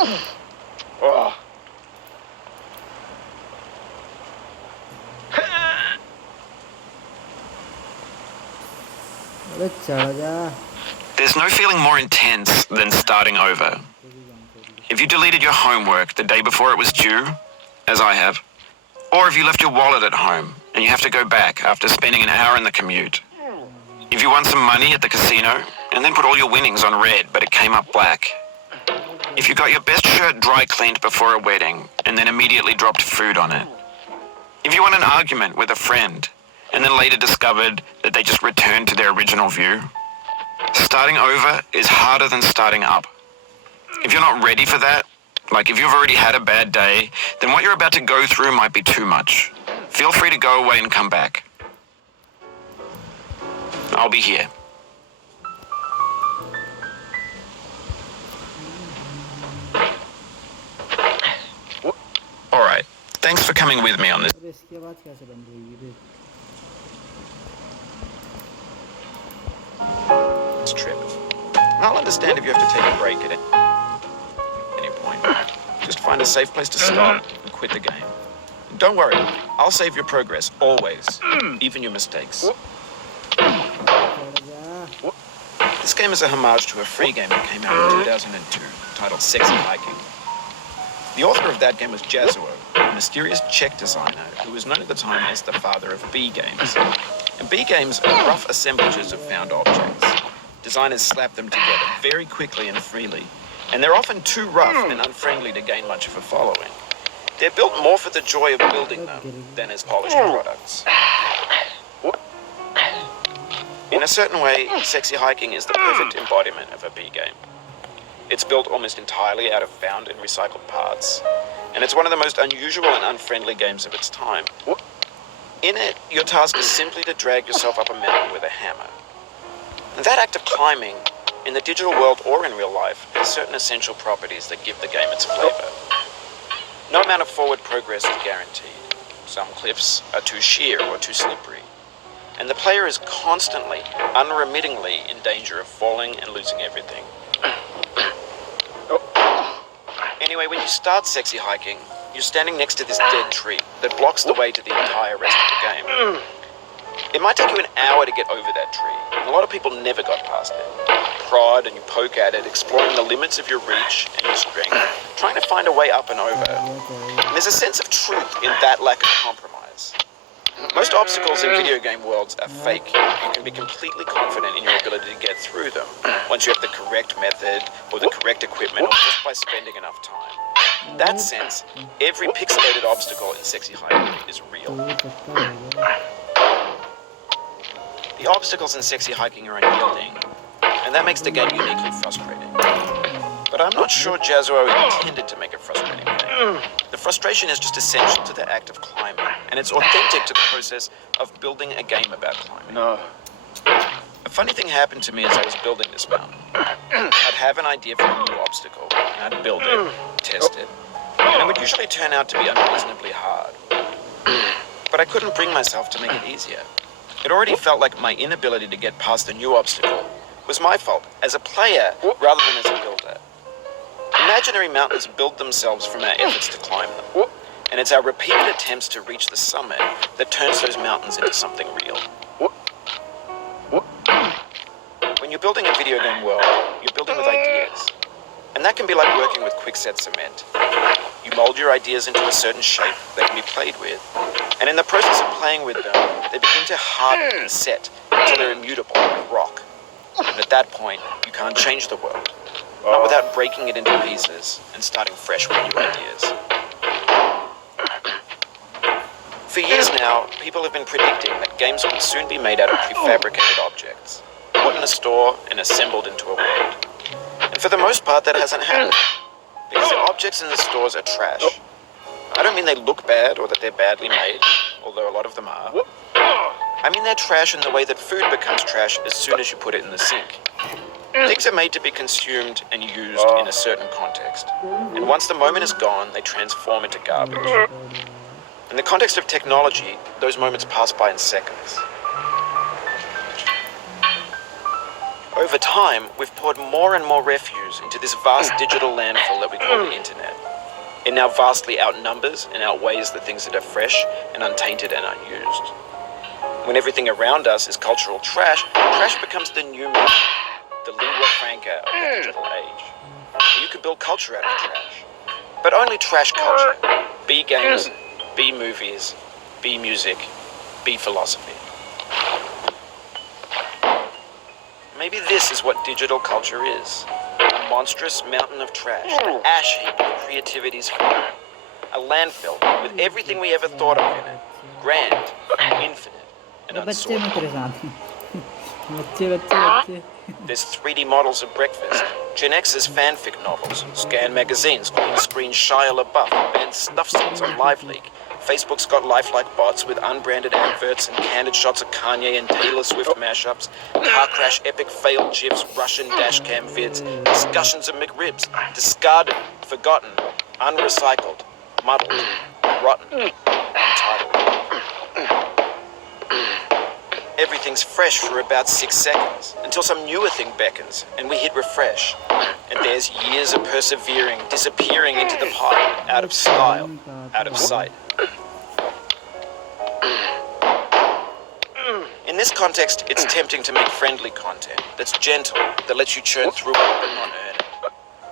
Oh. अबे चढ़ जा। There's no feeling more intense than starting over. If you deleted your homework the day before it was due, as I have, or if you left your wallet at home and you have to go back after spending an hour in the commute. If you won some money at the casino and then put all your winnings on red but it came up black. If you got your best shirt dry cleaned before a wedding and then immediately dropped food on it. If you won an argument with a friend and then later discovered that they just returned to their original view. Starting over is harder than starting up. If you're not ready for that, like if you've already had a bad day, then what you're about to go through might be too much. Feel free to go away and come back. I'll be here. Alright, thanks for coming with me on this अब इसके बाद कैसे बन रही है? trip. I'll understand if you have to take a break at any point. Just find a safe place to stop and quit the game. Don't worry, I'll save your progress, always, even your mistakes. This game is a homage to a free game that came out in 2002, titled Sexy Hiking. The author of that game was Jazuo, a mysterious Czech designer who was known at the time as the father of B games. And B games are rough assemblages of found objects. Designers slap them together very quickly and freely, and they're often too rough and unfriendly to gain much of a following. They're built more for the joy of building them than as polished products. In a certain way, Sexy Hiking is the perfect embodiment of a B game. It's built almost entirely out of found and recycled parts, and it's one of the most unusual and unfriendly games of its time. In it, your task is simply to drag yourself up a mountain with a hammer. And that act of climbing, in the digital world or in real life, has certain essential properties that give the game its flavor. No amount of forward progress is guaranteed. Some cliffs are too sheer or too slippery. And the player is constantly, unremittingly in danger of falling and losing everything. Anyway, when you start Sexy Hiking, you're standing next to this dead tree that blocks the way to the entire rest of the game. It might take you an hour to get over that tree, and a lot of people never got past it. Prod and you poke at it, exploring the limits of your reach and your strength, trying to find a way up and over. And there's a sense of truth in that lack of compromise. Most obstacles in video game worlds are fake. You can be completely confident in your ability to get through them once you have the correct method or the correct equipment or just by spending enough time. In that sense, every pixelated obstacle in Sexy Hiking is real. The obstacles in Sexy Hiking are unyielding, and that makes the game uniquely frustrating. But I'm not sure Jazuo intended to make a frustrating game. The frustration is just essential to the act of climbing, and it's authentic to the process of building a game about climbing. No. A funny thing happened to me as I was building this mountain. I'd have an idea for a new obstacle, and I'd build it, test it, and it would usually turn out to be unreasonably hard. But I couldn't bring myself to make it easier. It already felt like my inability to get past the new obstacle was my fault as a player rather than as a builder. Imaginary mountains build themselves from our efforts to climb them, and it's our repeated attempts to reach the summit that turns those mountains into something real. When you're building a video game world, you're building with ideas, and that can be like working with quickset cement. You mold your ideas into a certain shape that can be played with, and in the process of playing with them, they begin to harden and set until they're immutable like rock. And at that point, you can't change the world, not without breaking it into pieces and starting fresh with new ideas. For years now, people have been predicting that games would soon be made out of prefabricated objects, put in a store and assembled into a world. And for the most part, that hasn't happened, because the objects in the stores are trash. I don't mean they look bad or that they're badly made, although a lot of them are. I mean they're trash in the way that food becomes trash as soon as you put it in the sink. Things are made to be consumed and used in a certain context. And once the moment is gone, they transform into garbage. In the context of technology, those moments pass by in seconds. Over time, we've poured more and more refuse into this vast digital landfill that we call the internet. It now vastly outnumbers and outweighs the things that are fresh and untainted and unused. When everything around us is cultural trash, trash becomes the new media, the lingua franca of the digital age. You can build culture out of trash, but only trash culture. Be games, be movies, be music, be philosophy. Maybe this is what digital culture is. A monstrous mountain of trash, an ash heap of creativity's fire. A landfill with everything we ever thought of in it. Grand, infinite, and बच्चे मत तेरे unsorted. साथ बच्चे There's 3D models of breakfast, Gen X's fanfic novels, Scan magazines, green screen Shia LaBeouf, banned snuff scenes on LiveLeak. Facebook's got lifelike bots with unbranded adverts and candid shots of Kanye and Taylor Swift mashups, car crash epic failed gifs, Russian dashcam vids, discussions of McRibs, discarded, forgotten, unrecycled, muddled, rotten, untitled. Everything's fresh for about 6 seconds, until some newer thing beckons, and we hit refresh. And there's years of persevering, disappearing into the pile, out of style, out of sight. In this context, it's tempting to make friendly content that's gentle, that lets you churn through it but not earn it.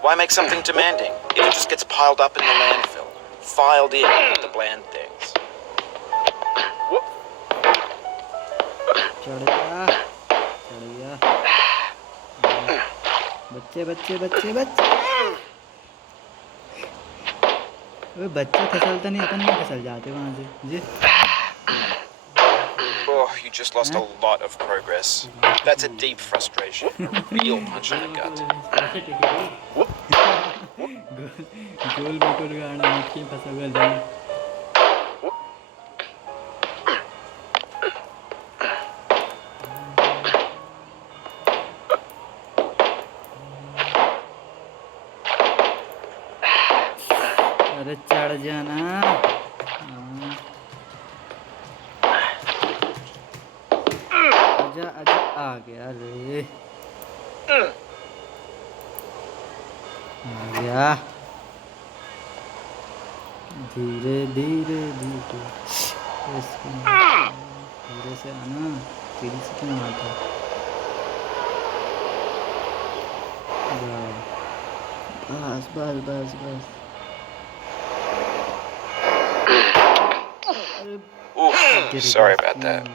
Why make something demanding if it just gets piled up in the landfill, filed in with the bland things? चढ़ गया बच्चे बच्चे बच्चे बच्चे वो बच्चा खसलता नहीं अपन नहीं खसल जाते वहाँ से जी Oh, you just lost a lot of progress. That's a deep frustration, a real punch in the gut. गोल बिल्कुल गाना मटकी फंसा हुआ है अरे चढ़ जाना आजा आजा आ गया रे आ गया धीरे धीरे धीरे धीरे से आना तेरी से क्यों आता बस बस बस बस Oof, sorry about that.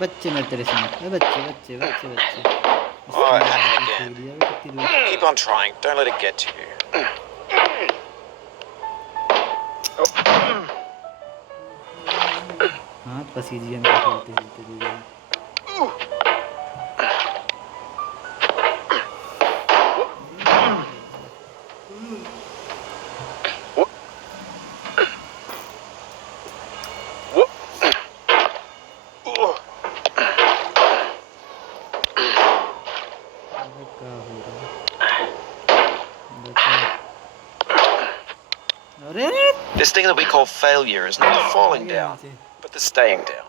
बच्चे मेरे तेरे साथ बच्चे बच्चे बच्चे बच्चे Oh, it happened again. Keep on trying. Don't let it get to you. हाथ पसीज गया मेरे खेलते खेलते This thing that we call failure is not the falling down, but the staying down.